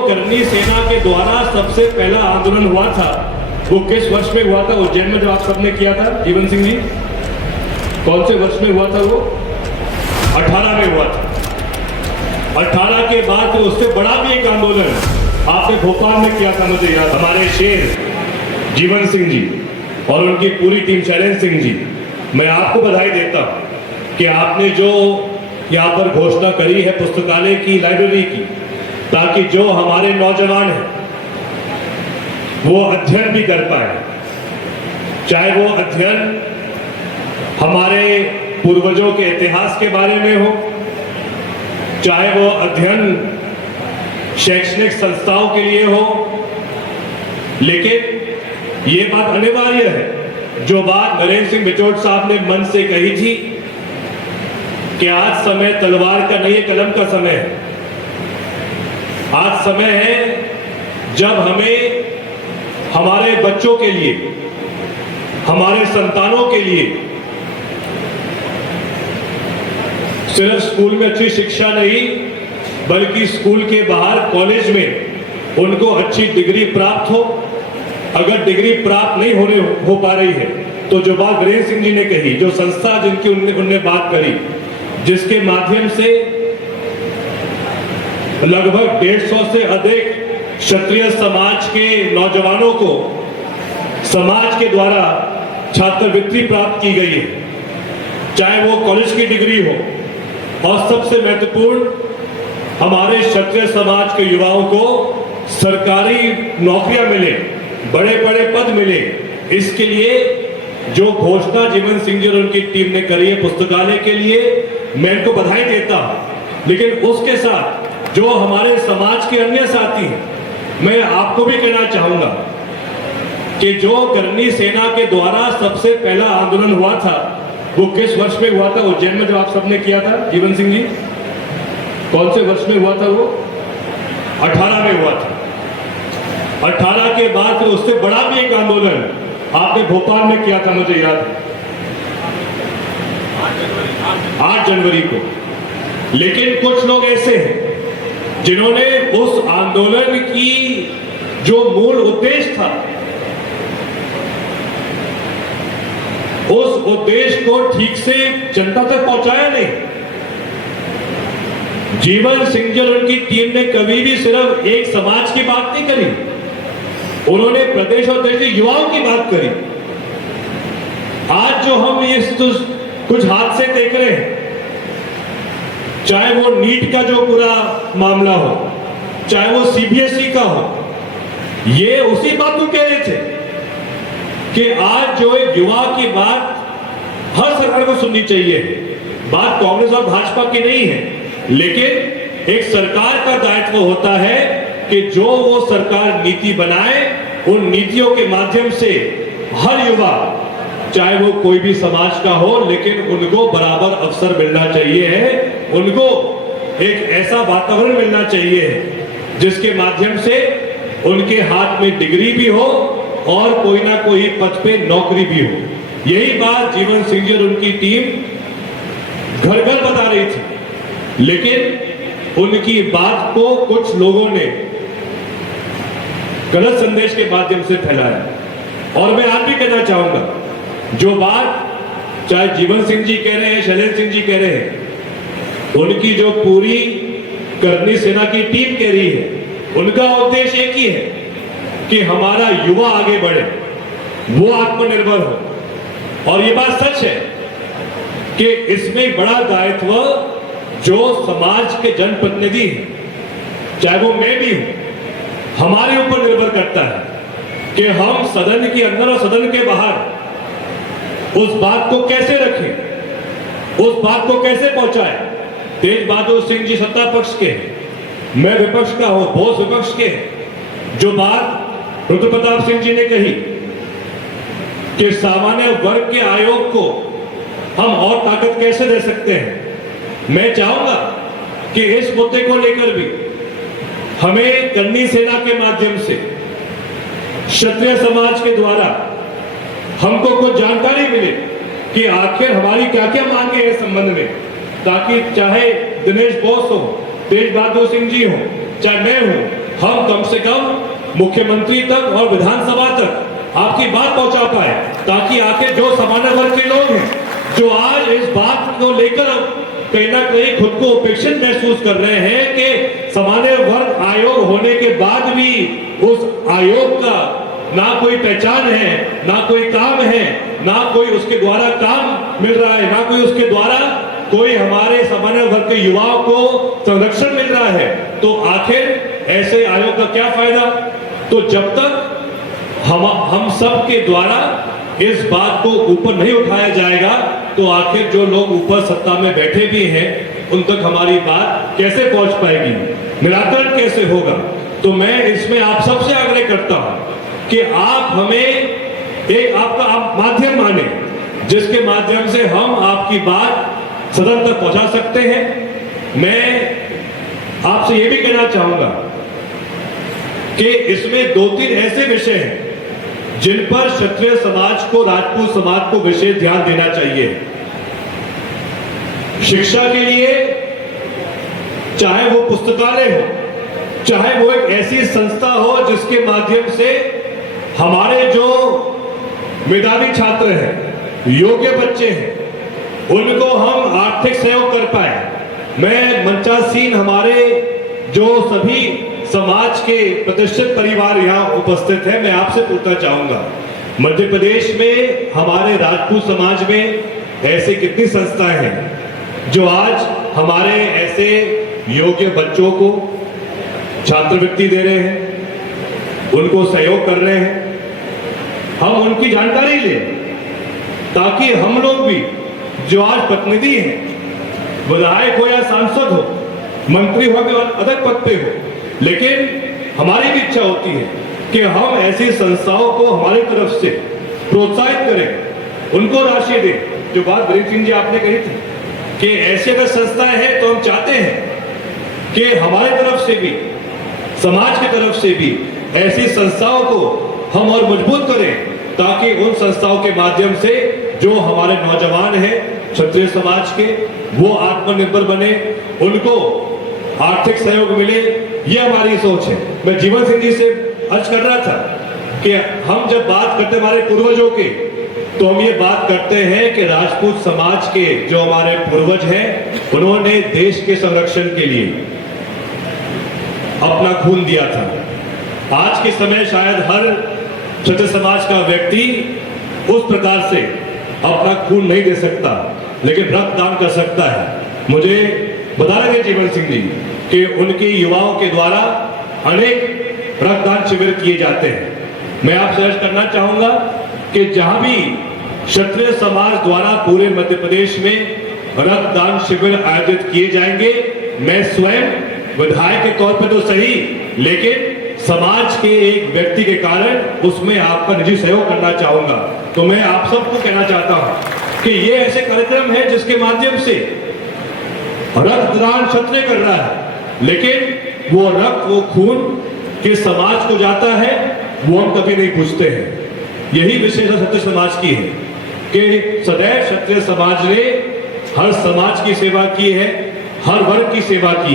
करनी सेना के द्वारा सबसे पहला आंदोलन हुआ था, वो किस वर्ष में हुआ था? उज्जैन में जो आप सबने किया था, जीवन सिंह जी, कौन से वर्ष में हुआ था? वो 18 में हुआ था। 18 के बाद तो उससे बड़ा भी एक आंदोलन आपने भोपाल में किया था, मुझे याद। हमारे शेर जीवन सिंह जी और उनकी पूरी टीम, शैलेंद्र सिंह जी, मैं आपको बधाई देता हूं कि आपने जो यहाँ पर घोषणा करी है पुस्तकालय की, लाइब्रेरी की, ताकि जो हमारे नौजवान हैं वो अध्ययन भी कर पाए। चाहे वो अध्ययन हमारे पूर्वजों के इतिहास के बारे में हो, चाहे वो अध्ययन शैक्षणिक संस्थाओं के लिए हो, लेकिन ये बात अनिवार्य है, जो बात नरेंद्र सिंह बिचौट साहब ने मन से कही थी कि आज समय तलवार का नहीं, कलम का समय है। आज समय है जब हमें हमारे बच्चों के लिए, हमारे संतानों के लिए सिर्फ स्कूल में अच्छी शिक्षा नहीं, बल्कि स्कूल के बाहर कॉलेज में उनको अच्छी डिग्री प्राप्त हो। अगर डिग्री प्राप्त नहीं हो पा रही है, तो जो बात नरेंद्र सिंह जी ने कही, जो संस्था जिनकी उनने बात करी, जिसके माध्यम से लगभग 150 से अधिक क्षत्रिय समाज के नौजवानों को समाज के द्वारा छात्रवृत्ति प्राप्त की गई है, चाहे वो कॉलेज की डिग्री हो, और सबसे महत्वपूर्ण, हमारे क्षत्रिय समाज के युवाओं को सरकारी नौकरियां मिले, बड़े बड़े पद मिले। इसके लिए जो घोषणा जीवन सिंह जी और उनकी टीम ने करी है पुस्तकालय के लिए, मैं इनको बधाई देता हूं। लेकिन उसके साथ जो हमारे समाज के अन्य साथी हैं, मैं आपको भी कहना चाहूंगा कि जो करनी सेना के द्वारा सबसे पहला आंदोलन हुआ था, वो किस वर्ष में हुआ था? उज्जैन में जो आप सबने किया था, जीवन सिंह जी, कौन से वर्ष में हुआ था? वो 18 में हुआ था। 18 के बाद तो उससे बड़ा भी एक आंदोलन आपने भोपाल में किया था, मुझे याद है, 8 जनवरी को। लेकिन कुछ लोग ऐसे हैं जिन्होंने उस आंदोलन की जो मूल उद्देश्य था, उस उद्देश्य को ठीक से जनता तक पहुंचाया नहीं। जीवन सिंह जी और उनकी टीम ने कभी भी सिर्फ एक समाज की बात नहीं करी, उन्होंने प्रदेश और देश के युवाओं की बात करी। आज जो हम ये कुछ हादसे देख रहे हैं, चाहे वो नीट का जो पूरा मामला हो, चाहे वो सीबीएसई का हो, ये उसी बात को कह रहे थे कि आज जो एक युवा की बात हर सरकार को सुननी चाहिए। बात कांग्रेस और भाजपा की नहीं है, लेकिन एक सरकार का दायित्व होता है कि जो वो सरकार नीति बनाए, उन नीतियों के माध्यम से हर युवा, चाहे वो कोई भी समाज का हो, लेकिन उनको बराबर अवसर मिलना चाहिए है, उनको एक ऐसा वातावरण मिलना चाहिए है जिसके माध्यम से उनके हाथ में डिग्री भी हो और कोई ना कोई पद पे नौकरी भी हो। यही बात जीवन सिंह जी और उनकी टीम घर घर बता रही थी, लेकिन उनकी बात को कुछ लोगों ने गलत संदेश के माध्यम से फैलाया। और मैं आज भी कहना चाहूंगा, जो बात चाहे जीवन सिंह जी कह रहे हैं, शैलेंद्र सिंह जी कह रहे हैं, उनकी जो पूरी करनी सेना की टीम कह रही है, उनका उद्देश्य एक ही है कि हमारा युवा आगे बढ़े, वो आत्मनिर्भर हो। और ये बात सच है कि इसमें बड़ा दायित्व जो समाज के जनप्रतिनिधि हैं, चाहे वो मैं भी हूं, हमारे ऊपर निर्भर करता है कि हम सदन के अंदर और सदन के बाहर उस बात को कैसे रखें, उस बात को कैसे पहुंचाएं। तेज बहादुर सिंह जी सत्ता पक्ष के, मैं विपक्ष का हूं, बोस विपक्ष के। जो बात रुद्र प्रताप सिंह जी ने कही कि सामान्य वर्ग के आयोग को हम और ताकत कैसे दे सकते हैं, मैं चाहूंगा कि इस मुद्दे को लेकर भी हमें करनी सेना के माध्यम से क्षत्रिय समाज के द्वारा हमको कुछ जानकारी मिले कि आखिर हमारी क्या क्या मांगे हैं इस संबंध में, ताकि चाहे दिनेश बोस हो, तेज बहादुर सिंह जी हो, चाहे मैं हूं, हम मुख्यमंत्री तक और विधानसभा तक आपकी बात पहुंचा पाए, ताकि आखिर जो सामान्य वर्ग के लोग हैं, जो आज इस बात को लेकर कहीं ना कहीं खुद को उपेक्षित महसूस कर रहे हैं कि सामान्य वर्ग आयोग होने के बाद भी उस आयोग का ना कोई पहचान है, ना कोई काम है, ना कोई उसके द्वारा काम मिल रहा है, ना कोई उसके द्वारा कोई हमारे सामान्य वर्ग के युवाओं को संरक्षण मिल रहा है, तो आखिर ऐसे आयोग का क्या फायदा। तो जब तक हम सब के द्वारा इस बात को ऊपर नहीं उठाया जाएगा, तो आखिर जो लोग ऊपर सत्ता में बैठे भी हैं उन तक हमारी बात कैसे पहुंच पाएगी, निराकरण कैसे होगा। तो मैं इसमें आप सबसे आग्रह करता हूं कि आप हमें एक आपका आप माध्यम माने, जिसके माध्यम से हम आपकी बात सदन तक पहुंचा सकते हैं। मैं आपसे यह भी कहना चाहूंगा कि इसमें 2-3 ऐसे विषय हैं जिन पर क्षत्रिय समाज को, राजपूत समाज को विशेष ध्यान देना चाहिए। शिक्षा के लिए, चाहे वो पुस्तकालय हो, चाहे वो एक ऐसी संस्था हो जिसके माध्यम से हमारे जो मेधावी छात्र हैं, योग्य बच्चे हैं, उनको हम आर्थिक सहयोग कर पाए। मैं मंचासीन हमारे जो सभी समाज के प्रतिष्ठित परिवार यहां उपस्थित हैं, मैं आपसे पूछना चाहूंगा, मध्य प्रदेश में हमारे राजपूत समाज में ऐसे कितनी संस्थाएं हैं जो आज हमारे ऐसे योग्य बच्चों को छात्रवृत्ति दे रहे हैं, उनको सहयोग कर रहे हैं। हम उनकी जानकारी लें ताकि हम लोग भी जो आज प्रतिनिधि हैं, विधायक हो या सांसद हो, मंत्री हो या अदर पद पे हो, लेकिन हमारी भी इच्छा होती है कि हम ऐसी संस्थाओं को हमारी तरफ से प्रोत्साहित करें, उनको राशि दें। जो बात वीरेंद्र सिंह जी आपने कही थी कि ऐसी अगर संस्थाएं हैं तो हम चाहते हैं कि हमारी तरफ से भी, समाज की तरफ से भी ऐसी संस्थाओं को हम और मजबूत करें, ताकि उन संस्थाओं के माध्यम से जो हमारे नौजवान हैं क्षत्रिय समाज के, वो आत्मनिर्भर बने, उनको आर्थिक सहयोग मिले। ये हमारी सोच है। मैं जीवन सिंह जी से अर्ज कर रहा था कि हम जब बात करते हमारे पूर्वजों की, तो हम ये बात करते हैं कि राजपूत समाज के जो हमारे पूर्वज हैं, उन्होंने देश के संरक्षण के लिए अपना खून दिया था। आज के समय शायद हर क्षत्रिय समाज का व्यक्ति उस प्रकार से अपना खून नहीं दे सकता, लेकिन रक्तदान कर सकता है। मुझे बता रहे थे जीवन सिंह जी कि उनके युवाओं के द्वारा अनेक रक्तदान शिविर किए जाते हैं। मैं आपसे अर्ज करना चाहूंगा कि जहां भी क्षत्रिय समाज द्वारा पूरे मध्य प्रदेश में रक्तदान शिविर आयोजित किए जाएंगे, मैं स्वयं विधायक के तौर पर तो सही, लेकिन समाज के एक व्यक्ति के कारण उसमें आपका निजी सहयोग करना चाहूंगा। तो मैं आप सबको कहना चाहता हूं कि ये ऐसे कार्यक्रम है जिसके माध्यम से रक्तदान क्षत्रिय कर रहा है, लेकिन वो रक्त, वो खून किस समाज को जाता है वो हम कभी नहीं पूछते हैं। यही विशेषता क्षत्रिय समाज की है कि सदैव क्षत्रिय समाज ने हर समाज की सेवा की है, हर वर्ग की सेवा की है।